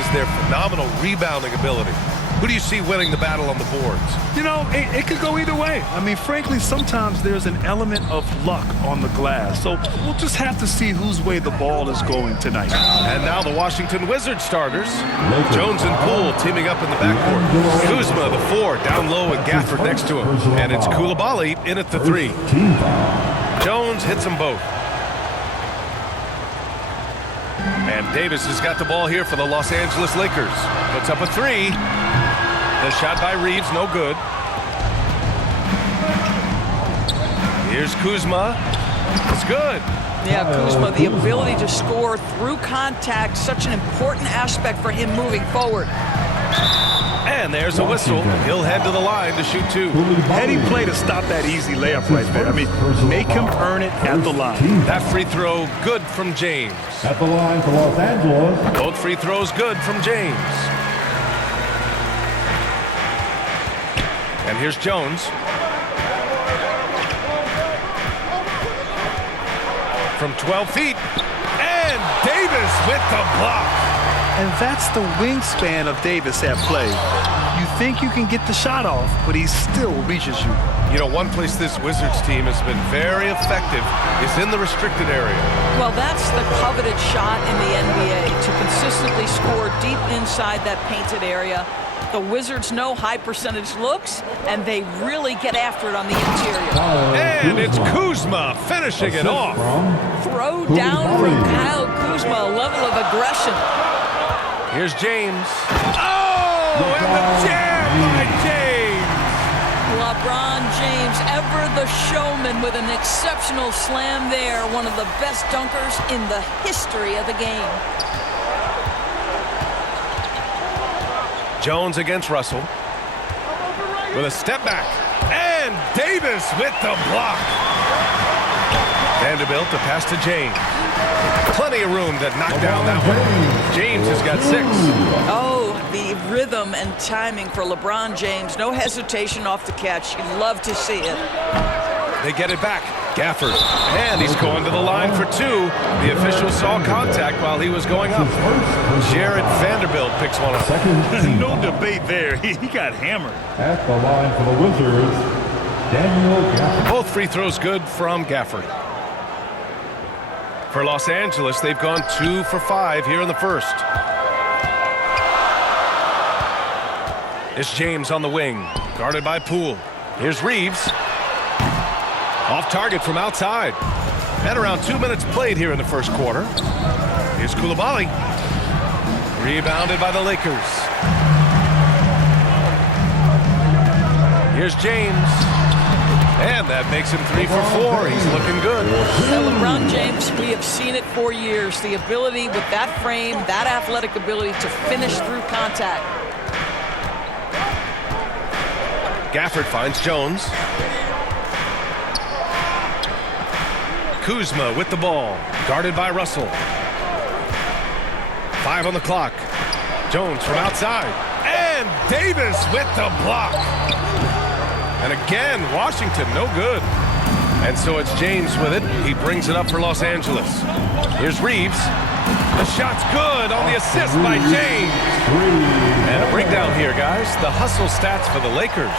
is their phenomenal rebounding ability. Who do you see winning the battle on the boards? You know, it could go either way. I mean, frankly, sometimes there's an element of luck on the glass. So we'll just have to see whose way the ball is going tonight. And now the Washington Wizards starters. Jones and Poole teaming up in the backcourt. Kuzma, the 4, down low, and Gafford next to him. And it's Coulibaly in at the 3. Jones hits them both. And Davis has got the ball here for the Los Angeles Lakers. Puts up a 3. The shot by Reeves, no good. Here's Kuzma. It's good. Yeah, Kuzma, the ability to score through contact, such an important aspect for him moving forward. And there's a whistle. He'll head to the line to shoot 2. Heady play to stop that easy layup right there. I mean, make him earn it at the line. That free throw good from James. At the line for Los Angeles. Both free throws good from James. And here's Jones. From 12 feet. And Davis with the block. And that's the wingspan of Davis at play. You think you can get the shot off, but he still reaches you. You know, one place this Wizards team has been very effective is in the restricted area. Well, that's the coveted shot in the NBA, to consistently score deep inside that painted area. The Wizards know high percentage looks, and they really get after it on the interior. And it's Kuzma finishing it off. Throw down from Kyle Kuzma, a level of aggression. Here's James. Oh, and the jam by James. LeBron James, ever the showman, with an exceptional slam there. One of the best dunkers in the history of the game. Jones against Russell. With a step back. And Davis with the block. Vanderbilt to pass to James. Plenty of room to knock down that one. James has got 6. Oh, the rhythm and timing for LeBron James. No hesitation off the catch. You'd love to see it. They get it back. Gafford. And he's going to the line for 2. The official saw contact while he was going up. Jared Vanderbilt picks one up. No debate there. He got hammered. At the line for the Wizards, Daniel Gafford. Both free throws good from Gafford. For Los Angeles, they've gone 2 for 5 here in the first. It's James on the wing, guarded by Poole. Here's Reeves. Off target from outside. And around 2 minutes played here in the first quarter. Here's Coulibaly. Rebounded by the Lakers. Here's James. And that makes him 3 for 4. He's looking good. Now, LeBron James, we have seen it for years. The ability with that frame, that athletic ability to finish through contact. Gafford finds Jones. Kuzma with the ball, guarded by Russell. 5 on the clock. Jones from outside. And Davis with the block. And again, Washington, no good. And so it's James with it. He brings it up for Los Angeles. Here's Reeves. The shot's good on the assist by James. And a breakdown here, guys. The hustle stats for the Lakers.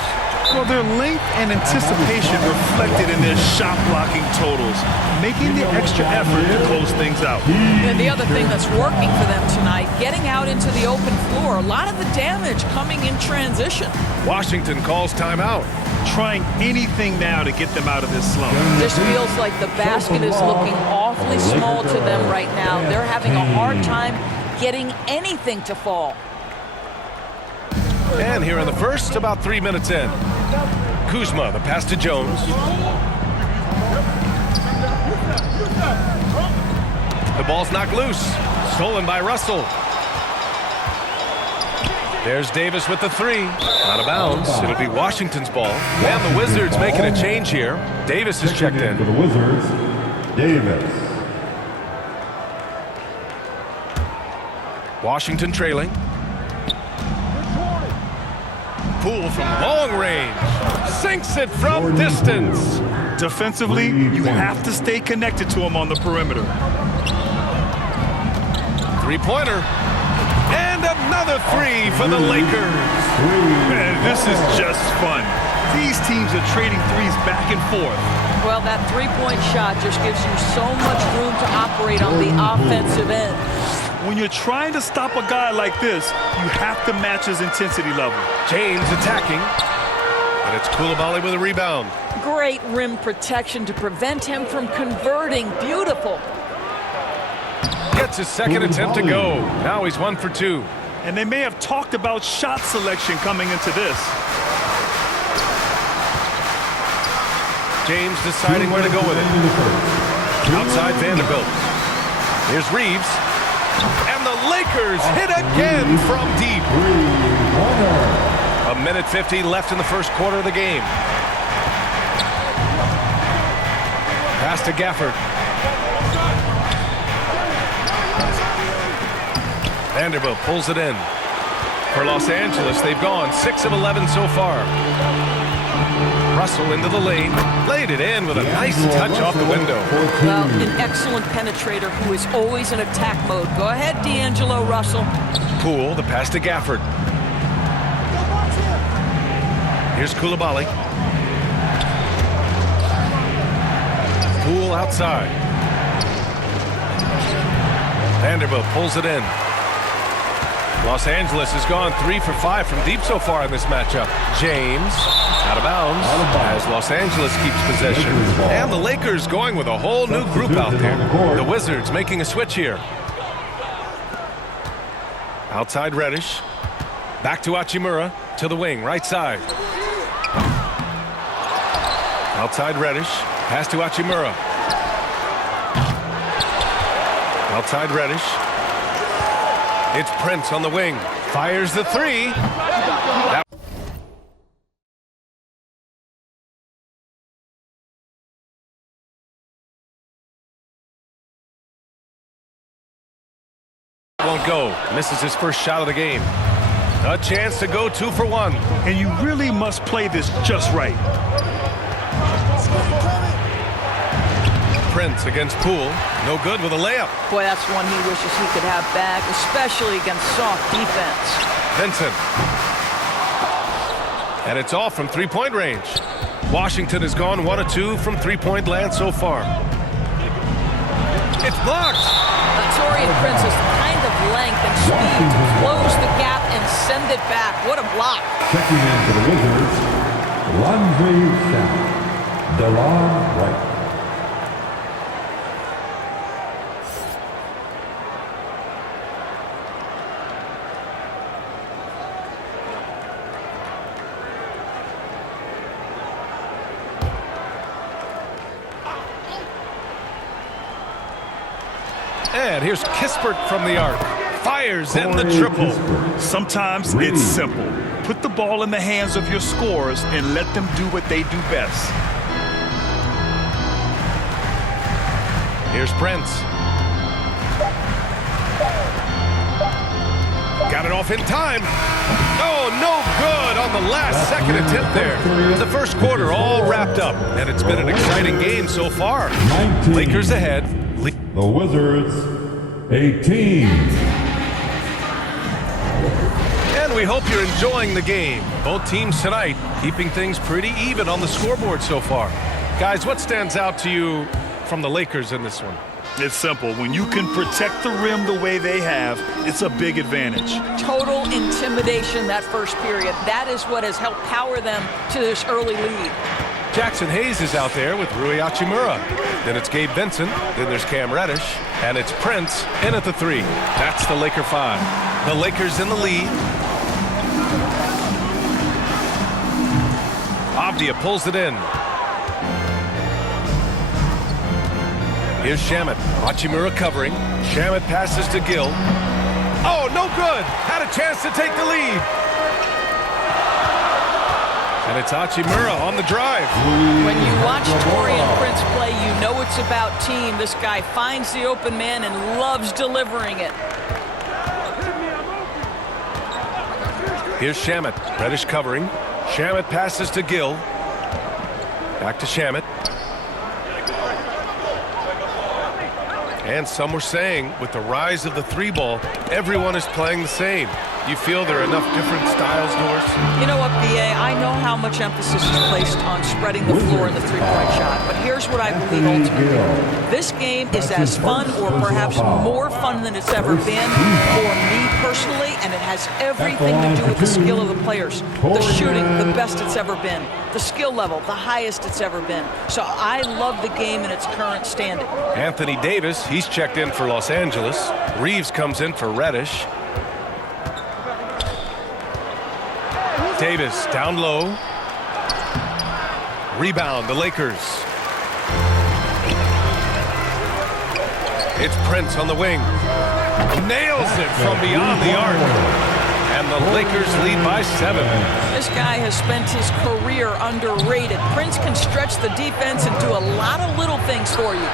Well, their length and anticipation reflected in their shot blocking totals, making the extra effort to close things out. And the other thing that's working for them tonight, getting out into the open floor. A lot of the damage coming in transition. Washington calls timeout. Trying anything now to get them out of this slump. This feels like the basket is looking awfully small to them right now. They're having a hard time getting anything to fall. And here in the first, about 3 minutes in. Kuzma, the pass to Jones. The ball's knocked loose. Stolen by Russell. There's Davis with the 3. Out of bounds. It'll be Washington's ball. And the Wizards making a change here. Davis is checked in. For the Wizards, Davis. Washington trailing. Poole from long range. Sinks it from distance. Defensively, you have to stay connected to him on the perimeter. Three-pointer. And a three for the Lakers. Man, this is just fun. These teams are trading threes back and forth. Well, that three-point shot just gives you so much room to operate on the offensive end. When you're trying to stop a guy like this, you have to match his intensity level. James attacking. And it's Coulibaly with a rebound. Great rim protection to prevent him from converting. Beautiful. Gets his second attempt to go. Now he's 1 for 2. And they may have talked about shot selection coming into this. James deciding where to go with it. Outside Vanderbilt. Here's Reeves. And the Lakers hit again from deep. 1:50 left in the first quarter of the game. Pass to Gafford. Vanderbilt pulls it in. For Los Angeles, they've gone 6 of 11 so far. Russell into the lane. Laid it in with a nice touch off the window. Well, an excellent penetrator who is always in attack mode. Go ahead, D'Angelo Russell. Poole, the pass to Gafford. Here's Coulibaly. Poole outside. Vanderbilt pulls it in. Los Angeles has gone 3 for 5 from deep so far in this matchup. James out of bounds as Los Angeles keeps possession. And the Lakers going with a whole new group out there. The Wizards making a switch here. Outside Reddish. Back to Hachimura. To the wing, right side. Outside Reddish. Pass to Hachimura. Outside Reddish. It's Prince on the wing. Fires the three. That won't go. Misses his first shot of the game. A chance to go 2 for 1. And you really must play this just right. Prince against Poole. No good with a layup. Boy, that's one he wishes he could have back, especially against soft defense. Vincent. And it's all from three-point range. Washington has gone 1 of 2 from three-point land so far. It's blocked. Torian Prince has the kind of length and speed to close the gap and send it back. What a block. Checking in for the Wizards, Laundry Shack, DeLon Wright. And here's Kispert from the arc. Fires in the triple. Sometimes it's simple. Put the ball in the hands of your scorers and let them do what they do best. Here's Prince. Got it off in time. Oh, no good on the last second attempt there. The first quarter all wrapped up, and it's been an exciting game so far. 19. Lakers ahead. The Wizards, 18. And we hope you're enjoying the game. Both teams tonight keeping things pretty even on the scoreboard so far. Guys, what stands out to you from the Lakers in this one? It's simple. When you can protect the rim the way they have, it's a big advantage. Total intimidation that first period. That is what has helped power them to this early lead. Jackson Hayes is out there with Rui Hachimura. Then it's Gabe Vincent. Then there's Cam Reddish. And it's Prince in at the 3. That's the Laker 5. The Lakers in the lead. Avdia pulls it in. Here's Shamet. Hachimura covering. Shamet passes to Gill. Oh, no good. Had a chance to take the lead. And it's Hachimura on the drive. When you watch Torian Prince play, you know it's about team. This guy finds the open man and loves delivering it. Here's Shamet. Reddish covering. Shamet passes to Gill. Back to Shamet. And some were saying, with the rise of the three ball, everyone is playing the same. You feel there are enough different styles, Doris? You know what, B.A., I know how much emphasis is placed on spreading the floor in the three-point shot, but here's what I believe ultimately. This game is as fun or perhaps more fun than it's ever been for me personally, and it has everything to do with the skill of the players. The shooting, the best it's ever been. The skill level, the highest it's ever been. So I love the game in its current standing. Anthony Davis, he's checked in for Los Angeles. Reeves comes in for Reddish. Davis down low. Rebound, the Lakers. It's Prince on the wing. Nails it from beyond the arc. And the Lakers lead by 7. This guy has spent his career underrated. Prince can stretch the defense and do a lot of little things for you.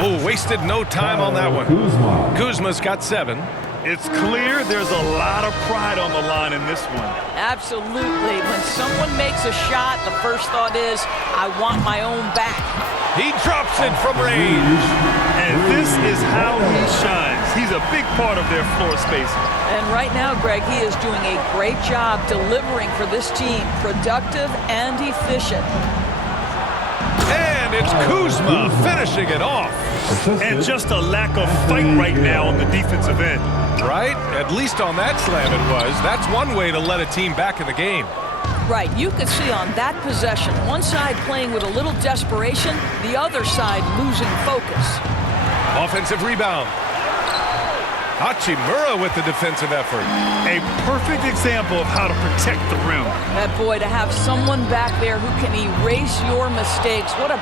Oh, wasted no time on that one. Kuzma's got 7. It's clear there's a lot of pride on the line in this one. Absolutely. When someone makes a shot, the first thought is, I want my own back. He drops it from range. And this is how he shines. He's a big part of their floor spacing. And right now, Greg, he is doing a great job delivering for this team. Productive and efficient. And it's Kuzma finishing it off. And just a lack of fight right now on the defensive end. Right? At least on that slam it was. That's one way to let a team back in the game. Right, you could see on that possession, one side playing with a little desperation, the other side losing focus. Offensive rebound. Hachimura with the defensive effort. A perfect example of how to protect the rim. That boy, to have someone back there who can erase your mistakes, what a...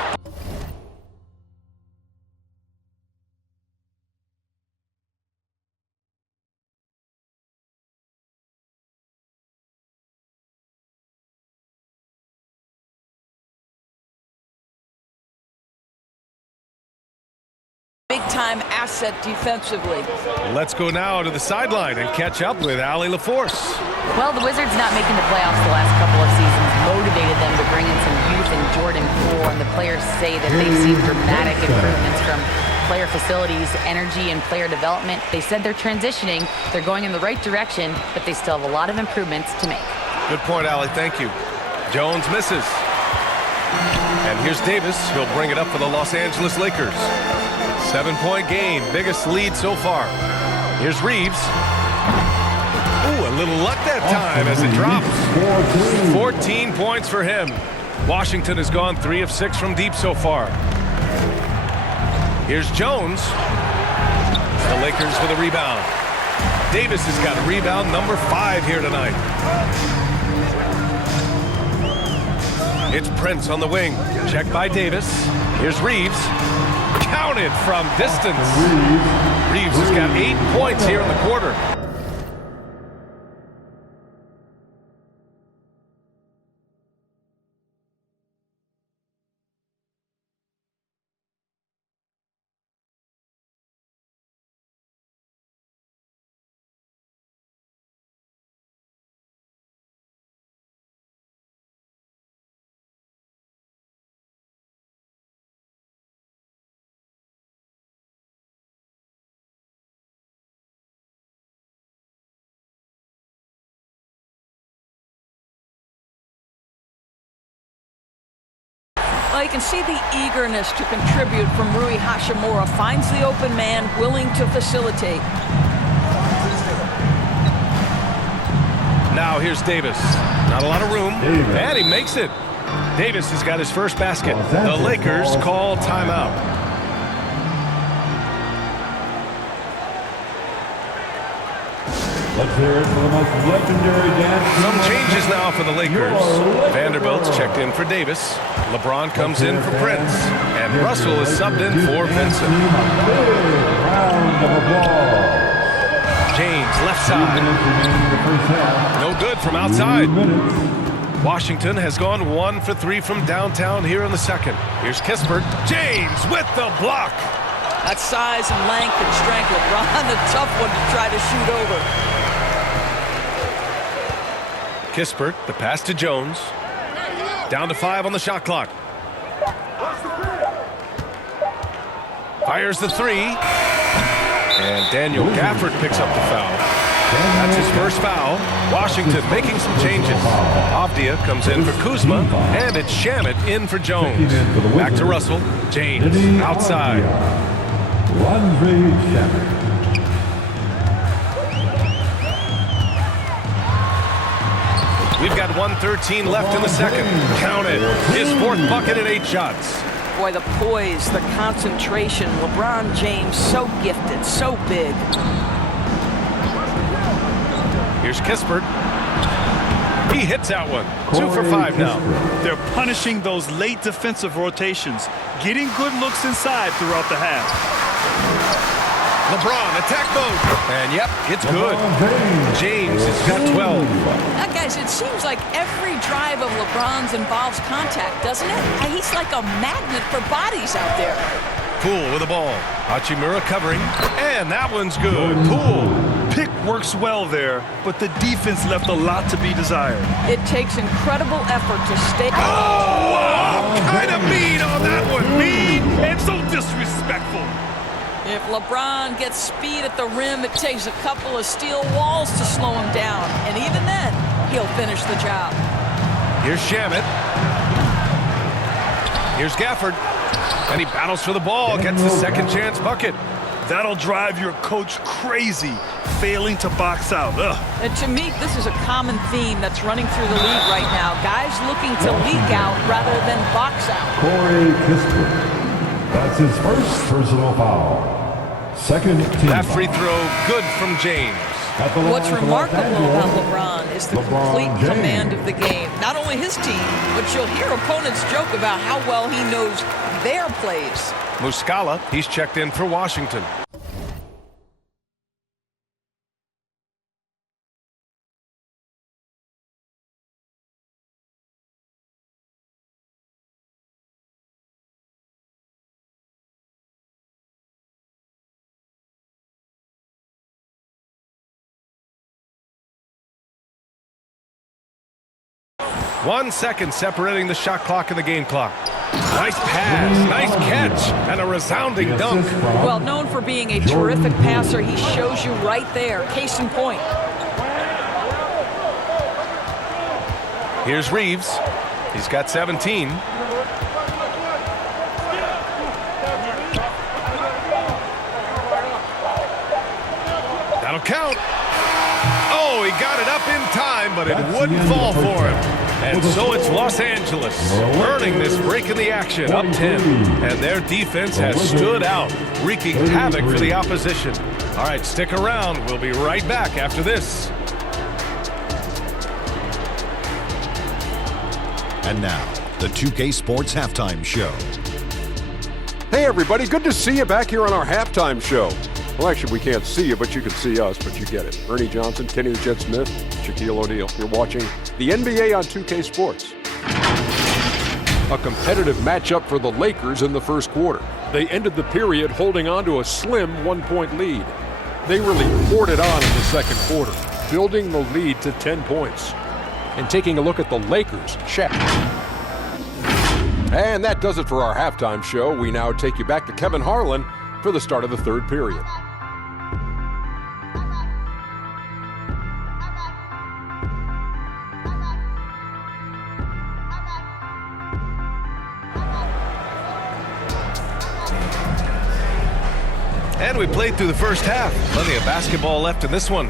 big-time asset defensively. Let's go now to the sideline and catch up with Allie LaForce. Well, the Wizards not making the playoffs the last couple of seasons motivated them to bring in some youth in Jordan Poole, and the players say that they've seen dramatic improvements from player facilities, energy, and player development. They said they're transitioning, they're going in the right direction, but they still have a lot of improvements to make. Good point, Allie. Thank you. Jones misses. And here's Davis. He'll bring it up for the Los Angeles Lakers. 7-point game, biggest lead so far. Here's Reeves. Ooh, a little luck that time as it drops. 14 points for him. Washington has gone 3 of 6 from deep so far. Here's Jones. The Lakers with a rebound. Davis has got a rebound number 5 here tonight. It's Prince on the wing. Check by Davis. Here's Reeves. Counted from distance. Reeves has got 8 points here in the quarter. Well, you can see the eagerness to contribute from Rui Hachimura. Finds the open man, willing to facilitate. Now here's Davis. Not a lot of room, and he makes it. Davis has got his first basket. The Lakers call timeout. Let's hear it for the most legendary dance. Some changes now for the Lakers. Vanderbilt's checked in for Davis. LeBron comes in for Prince. And Russell is subbed in for Vincent. Round of applause. James, left side. No good from outside. Washington has gone 1 for 3 from downtown here in the second. Here's Kispert. James with the block. That size and length and strength. LeBron, a tough one to try to shoot over. Kispert, the pass to Jones. Down to 5 on the shot clock. Fires the 3. And Daniel Gafford picks up the foul. That's his first foul. Washington making some changes. Avdia comes in for Kuzma, and it's Shamet in for Jones. Back to Russell. James outside. We've got 1:13 left in the second. Count it. His fourth bucket in 8 shots. Boy, the poise, the concentration. LeBron James, so gifted, so big. Here's Kispert. He hits that one. 2 for 5 now. They're punishing those late defensive rotations, getting good looks inside throughout the half. LeBron, attack mode. And yep, it's good. James has got 12. Now, guys, it seems like every drive of LeBron's involves contact, doesn't it? He's like a magnet for bodies out there. Poole with the ball. Hachimura covering. And that one's good. Poole. Pick works well there, but the defense left a lot to be desired. It takes incredible effort to stay. Oh, wow. Kind of mean on that one. Mean and so disrespectful. If LeBron gets speed at the rim, it takes a couple of steel walls to slow him down. And even then, he'll finish the job. Here's Shamet. Here's Gafford. And he battles for the ball, gets the second chance bucket. That'll drive your coach crazy, failing to box out. Ugh. And to me, this is a common theme that's running through the league right now. Guys looking to leak out rather than box out. Corey Kispert. That's his first personal foul. Second team That free throw, good from James. What's remarkable about LeBron is the complete command of the game. Not only his team, but you'll hear opponents joke about how well he knows their plays. Muscala, he's checked in for Washington. One second separating the shot clock and the game clock. Nice pass, nice catch, and a resounding dunk. Well, known for being a terrific passer, he shows you right there. Case in point. Here's Reeves. He's got 17. That'll count. Oh, he got it up in time, but it wouldn't fall for him. And so it's Los Angeles earning this break in the action, up 10. And their defense has stood out, wreaking havoc for the opposition. All right, stick around. We'll be right back after this. And now, the 2K Sports Halftime Show. Hey, everybody. Good to see you back here on our halftime show. Well, actually, we can't see you, but you can see us, but you get it. Ernie Johnson, Kenny the Jet Smith, Shaquille O'Neal. You're watching the NBA on 2K Sports. A competitive matchup for the Lakers in the first quarter. They ended the period holding on to a slim 1-point lead. They really poured it on in the second quarter, building the lead to 10 points. And taking a look at the Lakers, Shaq. And that does it for our halftime show. We now take you back to Kevin Harlan for the start of the third period. And we played through the first half. Plenty of basketball left in this one.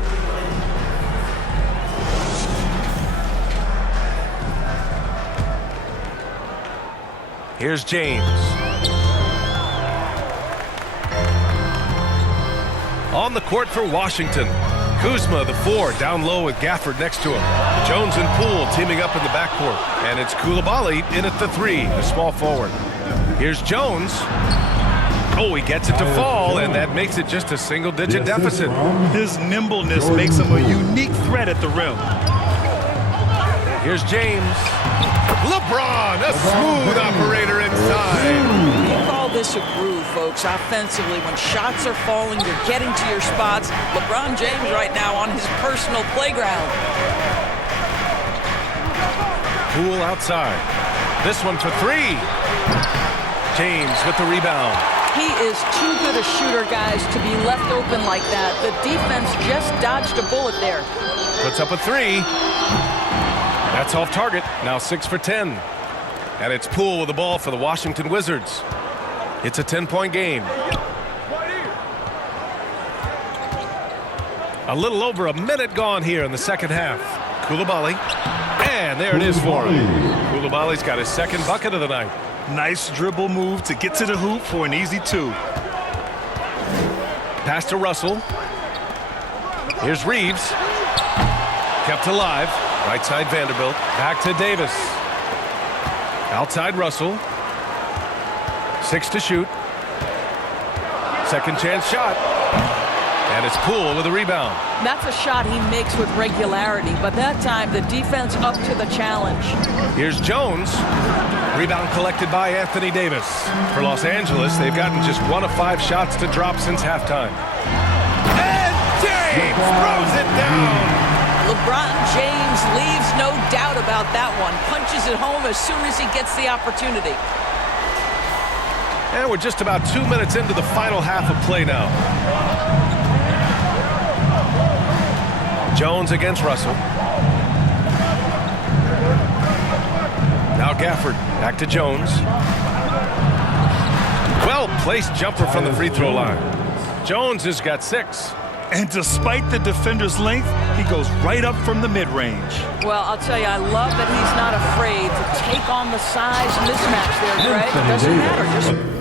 Here's James. On the court for Washington. Kuzma, the 4, down low with Gafford next to him. Jones and Poole teaming up in the backcourt. And it's Koulibaly in at the 3, the small forward. Here's Jones. Oh, he gets it to fall, and that makes it just a single-digit deficit. His nimbleness makes him a unique threat at the rim. Here's James. LeBron, a smooth operator inside. You call this a groove, folks, offensively. When shots are falling, you're getting to your spots. LeBron James right now on his personal playground. Poole outside. This one for 3. James with the rebound. He is too good a shooter, guys, to be left open like that. The defense just dodged a bullet there. Puts up a three. That's off target. Now 6 for 10. And it's Poole with the ball for the Washington Wizards. It's a 10-point game. A little over a minute gone here in the second half. Koulibaly. And there it is for him. Koulibaly's got his second bucket of the night. Nice dribble move to get to the hoop for an easy 2. Pass to Russell. Here's Reeves. Kept alive. Right side Vanderbilt. Back to Davis. Outside Russell. 6 to shoot. Second chance shot. And it's Poole with a rebound. That's a shot he makes with regularity, but that time the defense up to the challenge. Here's Jones. Rebound collected by Anthony Davis. For Los Angeles, they've gotten just 1 of 5 shots to drop since halftime. And James throws it down. LeBron James leaves no doubt about that one. Punches it home as soon as he gets the opportunity. And we're just about 2 minutes into the final half of play now. Jones against Russell. Now Gafford back to Jones. Well-placed jumper from the free throw line. Jones has got 6. And despite the defender's length, he goes right up from the mid-range. Well, I'll tell you, I love that he's not afraid to take on the size mismatch there, Greg. It doesn't matter. Just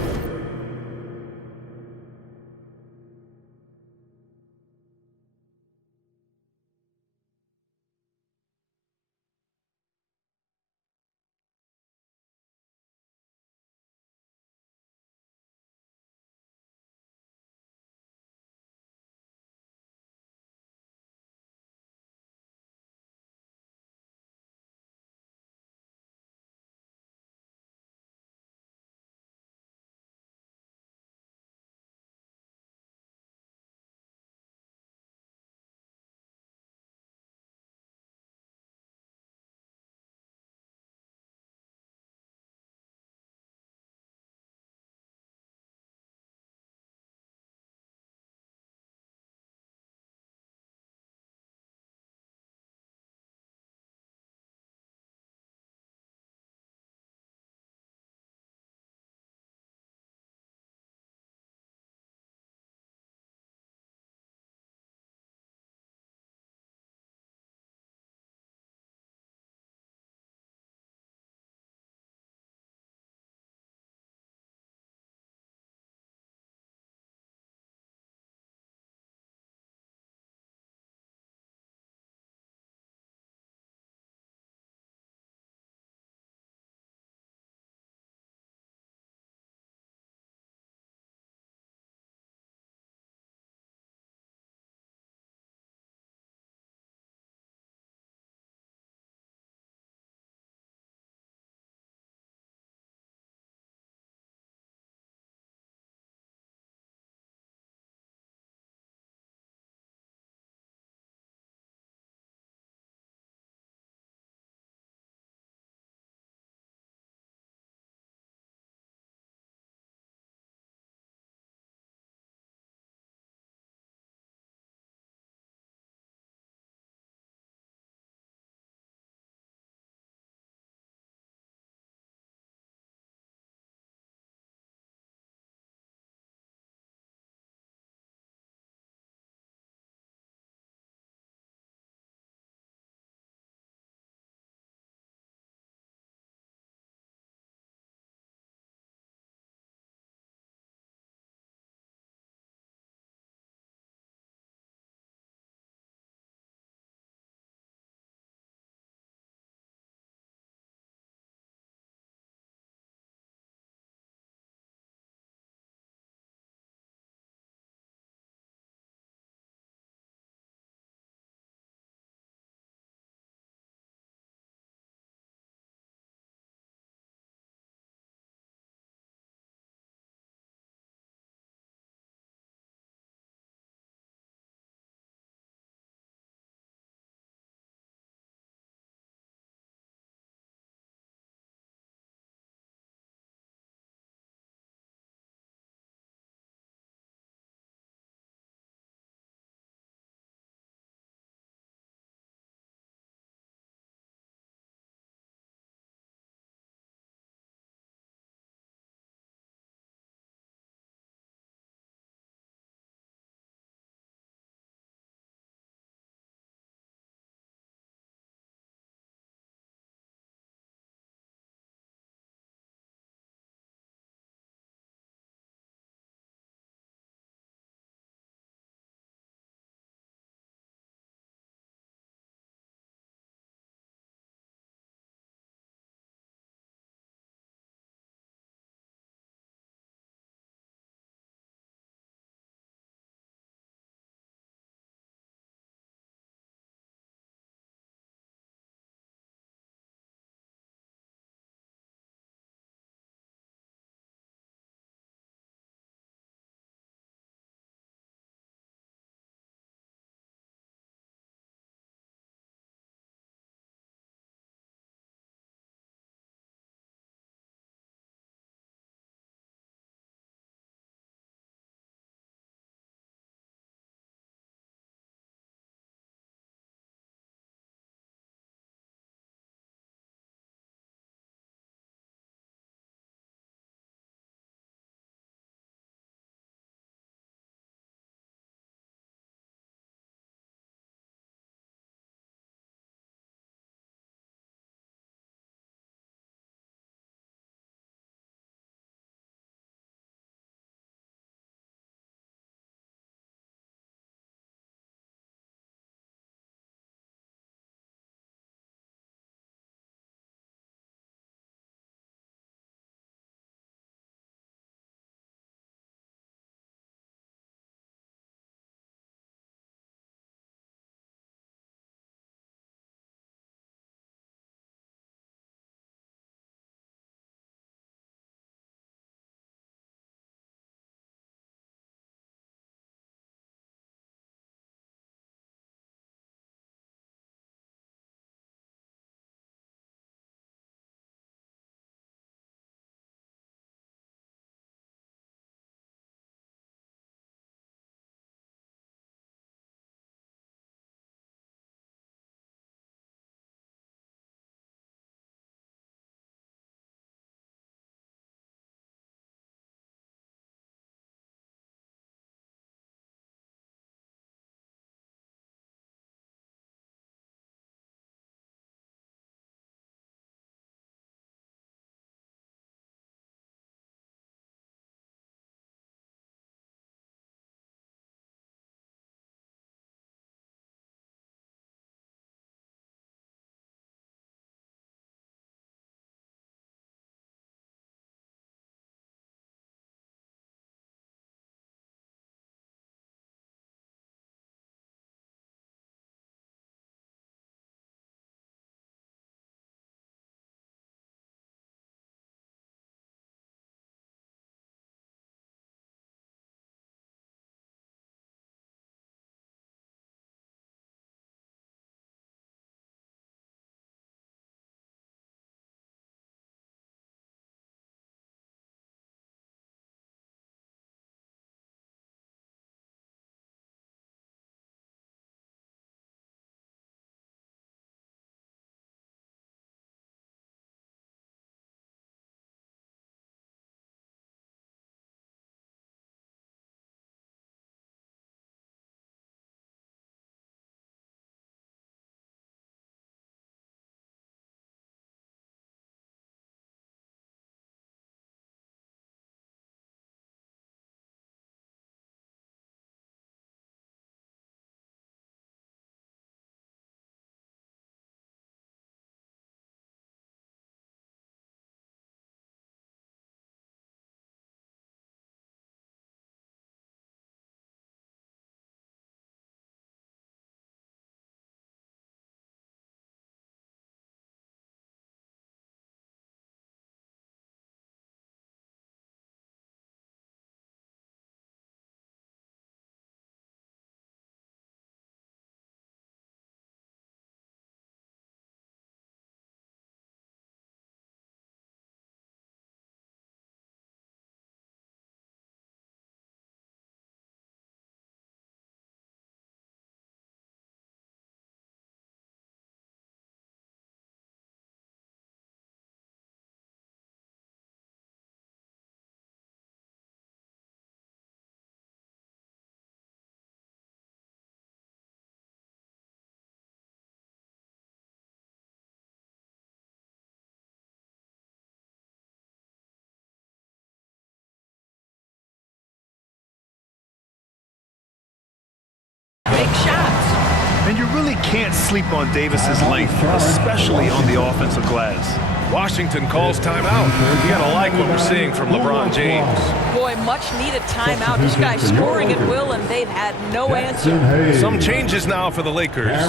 really can't sleep on Davis's length, especially on the offensive glass. Washington calls timeout. You gotta like what we're seeing from LeBron James. Boy, much needed timeout. This guy's scoring at will, and they've had no answer. Some changes now for the Lakers.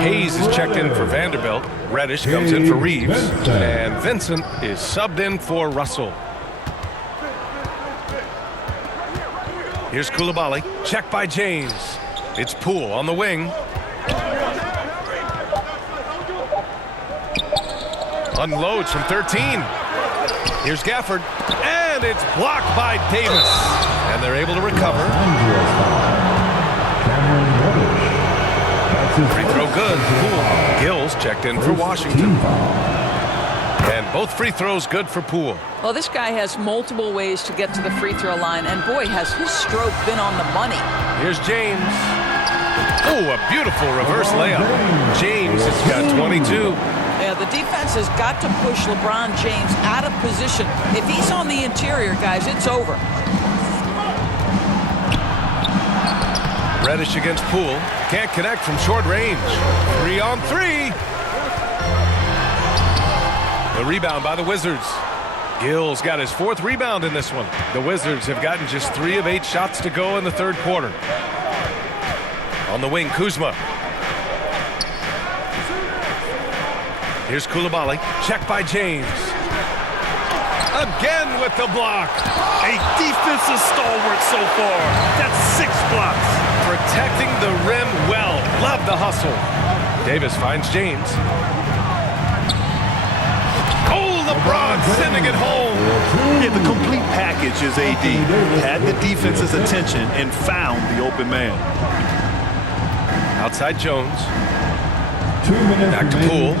Hayes is checked in for Vanderbilt. Reddish comes in for Reeves. And Vincent is subbed in for Russell. Here's Coulibaly. Checked by James. It's Poole on the wing. Unloads from 13. Here's Gafford. And it's blocked by Davis. And they're able to recover. Free throw good. Poole. Gills checked in for Washington. And both free throws good for Poole. Well, this guy has multiple ways to get to the free throw line. And boy, has his stroke been on the money. Here's James. Oh, a beautiful reverse layup. James has got 22. Yeah, the defense has got to push LeBron James out of position. If he's on the interior, guys, it's over. Reddish against Poole. Can't connect from short range. 3 on 3. The rebound by the Wizards. Gills got his 4th rebound in this one. The Wizards have gotten just 3 of 8 shots to go in the 3rd quarter. On the wing, Kuzma. Here's Coulibaly. Checked by James. Again with the block. A defensive stalwart so far. That's 6 blocks. Protecting the rim well. Love the hustle. Davis finds James. Oh, LeBron sending it home. Yeah, the complete package is AD. Had the defense's attention and found the open man. Outside Jones. 2 minutes. Back to Poole. 2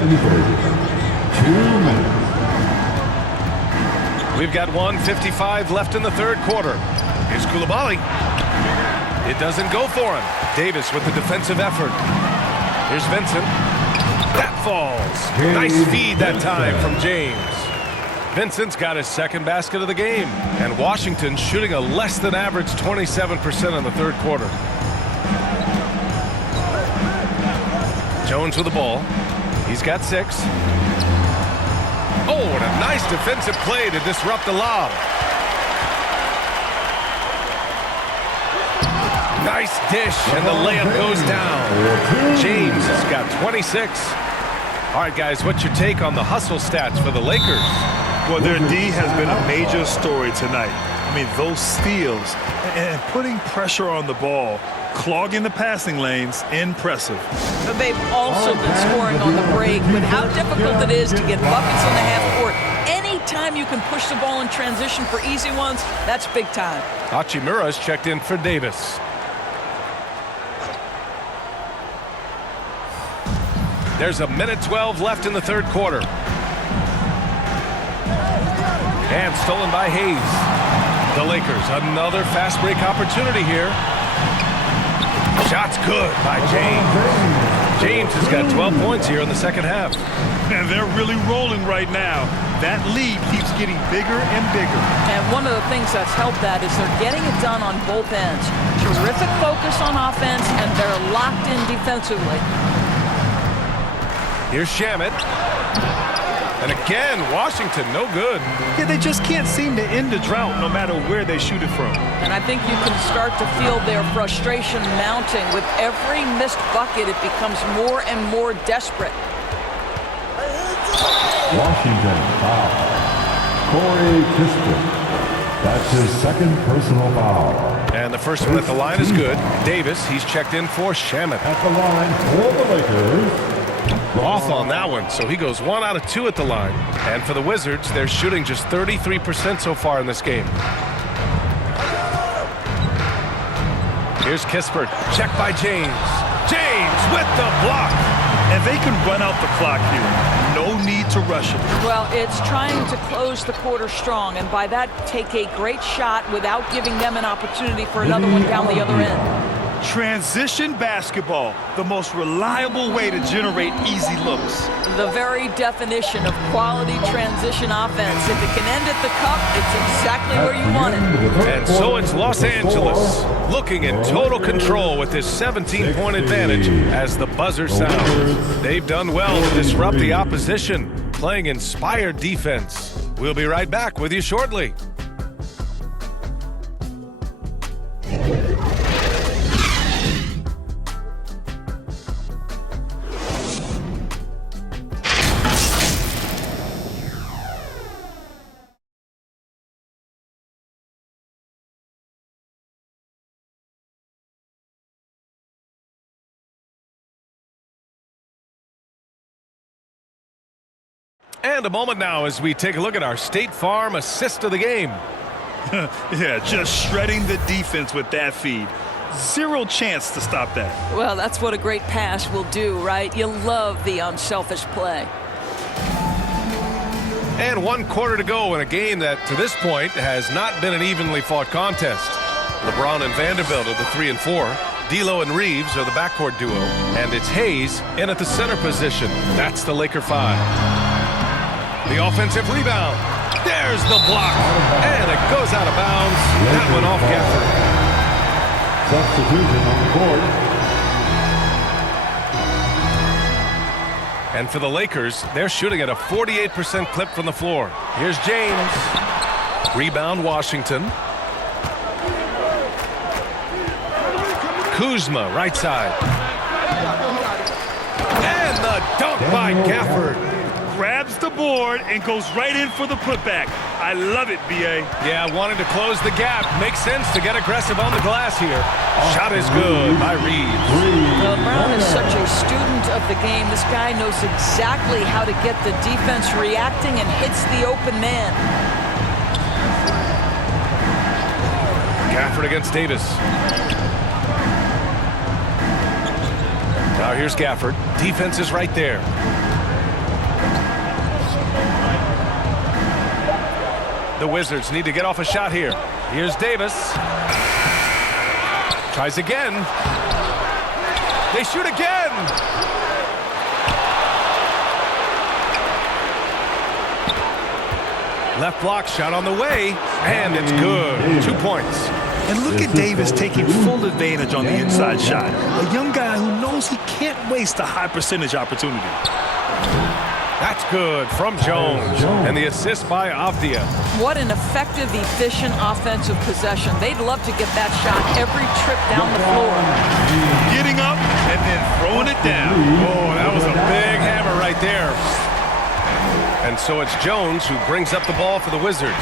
minutes. We've got 1:55 left in the 3rd quarter. Here's Coulibaly. It doesn't go for him. Davis with the defensive effort. Here's Vincent. That falls. Nice feed that time from James. Vincent's got his 2nd basket of the game. And Washington shooting a less than average 27% in the 3rd quarter. Jones with the ball. He's got 6. Oh, and a nice defensive play to disrupt the lob. Nice dish, and the layup goes down. James has got 26. All right, guys, what's your take on the hustle stats for the Lakers? Well, their D has been a major story tonight. I mean, those steals and putting pressure on the ball, clogging the passing lanes, impressive. But they've also been scoring on the break, but how difficult it is to get buckets in the half court. Anytime you can push the ball in transition for easy ones, that's big time. Hachimura's checked in for Davis. There's a minute 12 left in the 3rd quarter. And stolen by Hayes. The Lakers, another fast break opportunity here. Shot's good by James. James has got 12 points here in the 2nd half. And they're really rolling right now. That lead keeps getting bigger and bigger. And one of the things that's helped that is they're getting it done on both ends. Terrific focus on offense, and they're locked in defensively. Here's Shamet. And again, Washington, no good. Yeah, they just can't seem to end the drought no matter where they shoot it from. And I think you can start to feel their frustration mounting. With every missed bucket, it becomes more and more desperate. Washington foul. Corey Kispert. That's his 2nd personal foul. And the first one at the line is good. Davis, he's checked in for Shamet. At the line for the Lakers. Off on that one, so he goes 1 out of 2 at the line. And for the Wizards, they're shooting just 33% so far in this game. Here's Kispert, checked by James. James with the block. And they can run out the clock here. No need to rush it. Well, it's trying to close the quarter strong, and by that, take a great shot without giving them an opportunity for another one down the other end. Transition basketball, the most reliable way to generate easy looks. The very definition of quality transition offense. If it can end at the cup, it's exactly where you want it. And so it's Los Angeles looking in total control with this 17-point advantage as the buzzer sounds. They've done well to disrupt the opposition, playing inspired defense. We'll be right back with you shortly. And a moment now as we take a look at our State Farm assist of the game. Yeah, just shredding the defense with that feed. Zero chance to stop that. Well, that's what a great pass will do, right? You love the unselfish play. And 1 quarter to go in a game that, to this point, has not been an evenly fought contest. LeBron and Vanderbilt are the 3 and 4. D'Lo and Reeves are the backcourt duo. And it's Hayes in at the center position. That's the Laker 5. The offensive rebound. There's the block. And it goes out of bounds. That one off Gafford. Substitution on the board. And for the Lakers, they're shooting at a 48% clip from the floor. Here's James. Rebound, Washington. Kuzma, right side. And the dunk by Gafford. Grabs the board and goes right in for the putback. I love it, B.A. Yeah, wanting to close the gap. Makes sense to get aggressive on the glass here. Shot is good by Reeves. LeBron is such a student of the game. This guy knows exactly how to get the defense reacting and hits the open man. Gafford against Davis. Now here's Gafford. Defense is right there. The Wizards need to get off a shot here. Here's Davis. Tries again. They shoot again. Left block shot on the way, and it's good. 2 points. And look at Davis taking full advantage on the inside shot. A young guy who knows he can't waste a high percentage opportunity. That's good from Jones. And the assist by Avdia. What an effective, efficient offensive possession. They'd love to get that shot every trip down the floor. Getting up and then throwing it down. Oh, that was a big hammer right there. And so it's Jones who brings up the ball for the Wizards.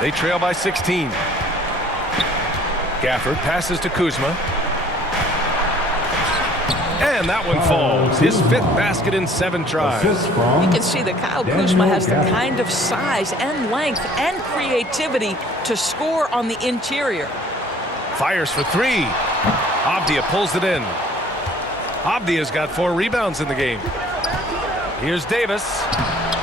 They trail by 16. Gafford passes to Kuzma. And that one falls. His 5th basket in 7 tries. You can see that Kyle Kuzma has the kind of size and length and creativity to score on the interior. Fires for 3. Avdia pulls it in. Avdia's got 4 rebounds in the game. Here's Davis.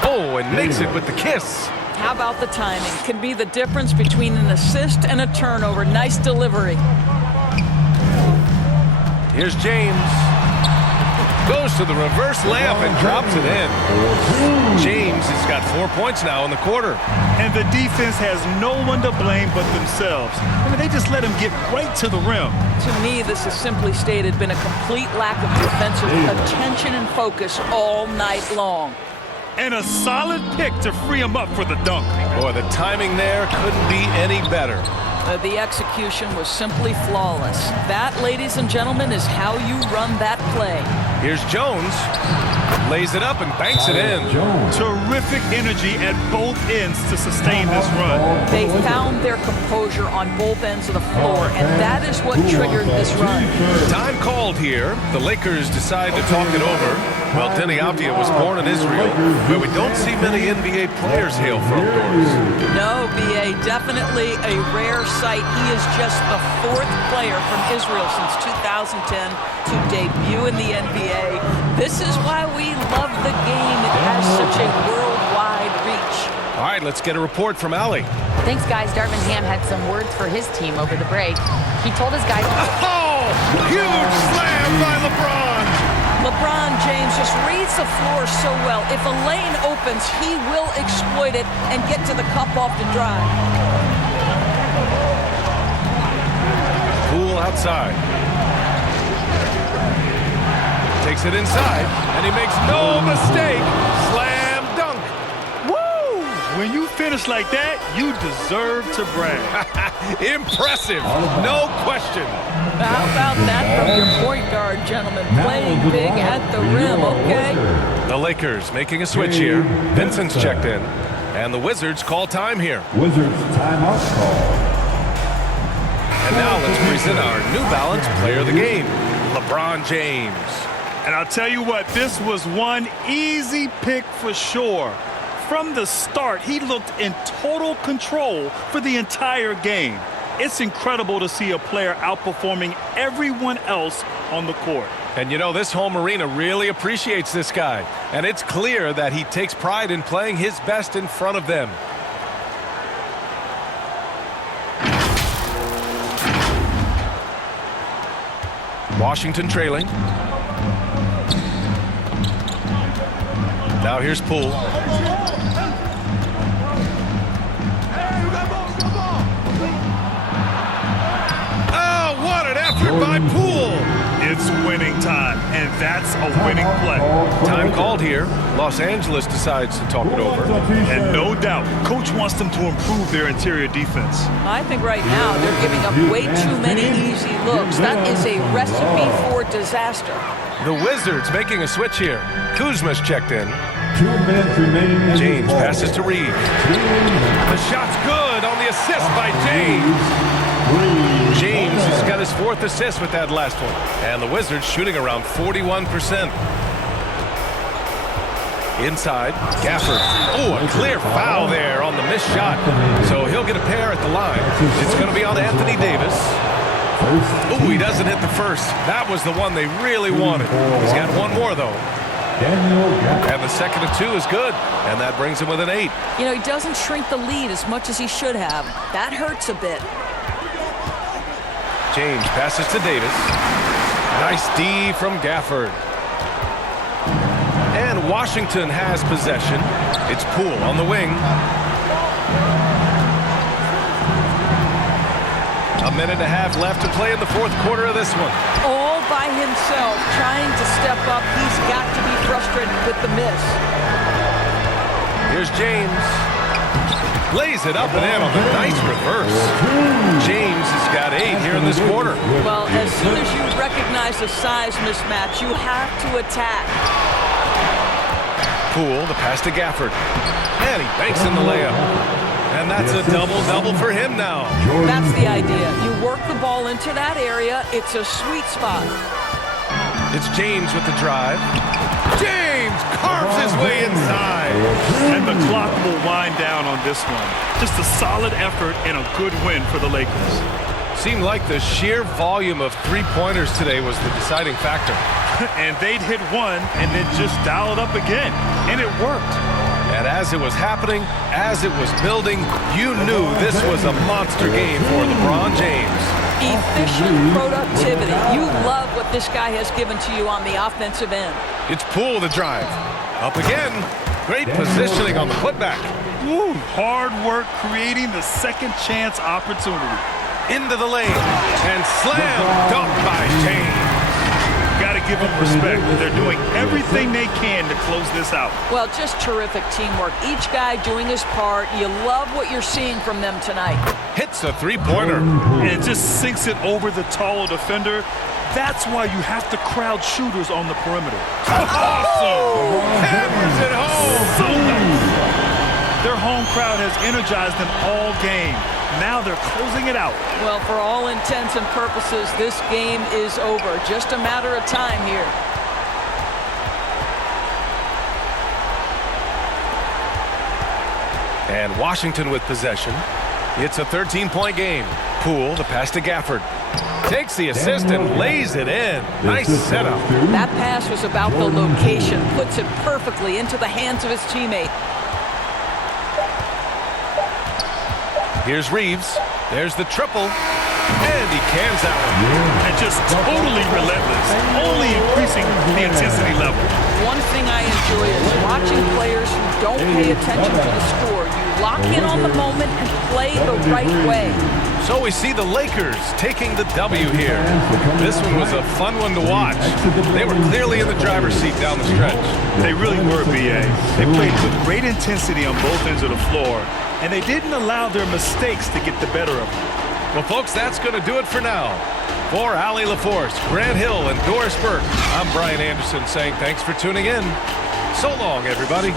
Oh, and makes it with the kiss. How about the timing? Can be the difference between an assist and a turnover. Nice delivery. Here's James. Goes to the reverse layup and drops it in. James has got 4 points now in the quarter. And the defense has no one to blame but themselves. I mean, they just let him get right to the rim. To me, this has simply stated been a complete lack of defensive attention and focus all night long. And a solid pick to free him up for the dunk. Boy, the timing there couldn't be any better. The execution was simply flawless. That, ladies and gentlemen, is how you run that play. Here's Jones. Lays it up and banks it in. Terrific energy at both ends to sustain this run. They found their composure on both ends of the floor, and that is what triggered this run. Time called here. The Lakers decide to talk it over. Well, Denny Avdia was born in Israel, where we don't see many NBA players hail from doors. No, B.A., definitely a rare sight. He is just the 4th player from Israel since 2010 to debut in the NBA. This is why we love the game. It has such a worldwide reach. All right, let's get a report from Allie. Thanks, guys. Darvin Ham had some words for his team over the break. He told his guys... Oh! Huge slam by LeBron. LeBron James just reads the floor so well. If a lane opens, he will exploit it and get to the cup off the drive. Poole outside. Takes it inside, and he makes no mistake. Slam dunk. Woo! When you finish like that, you deserve to brag. Impressive. No question. How about that from your point guard, gentlemen? Playing big at the rim, okay? The Lakers making a switch here. Vincent's checked in, and the Wizards call time here. Wizards timeout call. And now let's present our New Balance player of the game, LeBron James. And I'll tell you what, this was one easy pick for sure. From the start, he looked in total control for the entire game. It's incredible to see a player outperforming everyone else on the court. And you know, this home arena really appreciates this guy. And it's clear that he takes pride in playing his best in front of them. Washington trailing. Now here's Poole. Oh, what an effort by Poole. It's winning time, and that's a winning play. Time called here. Los Angeles decides to talk it over. And no doubt, coach wants them to improve their interior defense. I think right now they're giving up way too many easy looks. That is a recipe for disaster. The Wizards making a switch here. Kuzma's checked in. 2 minutes remaining. James passes to Reeves. The shot's good on the assist by James. James has got his 4th assist with that last one. And the Wizards shooting around 41%. Inside, Gafford. Oh, a clear foul there on the missed shot. So he'll get a pair at the line. It's going to be on Anthony Davis. Oh, he doesn't hit the first. That was the one they really wanted. He's got one more, though. And the second of 2 is good. And that brings him with an 8. You know, he doesn't shrink the lead as much as he should have. That hurts a bit. James passes to Davis. Nice D from Gafford. And Washington has possession. It's Poole on the wing. A minute and a half left to play in the 4th quarter of this one. All by himself, trying to step up. He's got to be frustrated with the miss. Here's James. Lays it up and in on the nice reverse. James has got 8 here in this quarter. Well, as soon as you recognize the size mismatch, you have to attack. Poole, the pass to Gafford. And he banks in the layup. And that's a double-double for him now. That's the idea. You work the ball into that area. It's a sweet spot. It's James with the drive. James carves his way inside. And the clock will wind down on this one. Just a solid effort and a good win for the Lakers. Seemed like the sheer volume of 3-pointers today was the deciding factor. And they'd hit one and then just dial it up again. And it worked. And as it was happening, as it was building, you knew this was a monster game for LeBron James. Efficient productivity. You love what this guy has given to you on the offensive end. It's Poole the drive. Up again. Great positioning on the putback. Woo, hard work creating the second chance opportunity. Into the lane. And slam dunk by James. Got to give them respect. They're doing everything they can to close this out. Well, just terrific teamwork. Each guy doing his part. You love what you're seeing from them tonight. Hits a 3-pointer. And it just sinks it over the taller defender. That's why you have to crowd shooters on the perimeter. Awesome! Hammers it home! So nice. Their home crowd has energized them all game. Now they're closing it out. Well, for all intents and purposes, this game is over. Just a matter of time here. And Washington with possession. It's a 13-point game. Poole, the pass to Gafford. Takes the assist and lays it in. Nice setup. That pass was about the location. Puts it perfectly into the hands of his teammate. Here's Reeves. There's the triple. And he cans that one. And just totally relentless, only increasing the intensity level. One thing I enjoy is watching players who don't pay attention to the score. You lock in on the moment and play the right way. So we see the Lakers taking the W here. This one was a fun one to watch. They were clearly in the driver's seat down the stretch. They really were, B.A. They played with great intensity on both ends of the floor, and they didn't allow their mistakes to get the better of them. Well, folks, that's going to do it for now. For Allie LaForce, Grant Hill, and Doris Burke, I'm Brian Anderson saying thanks for tuning in. So long, everybody.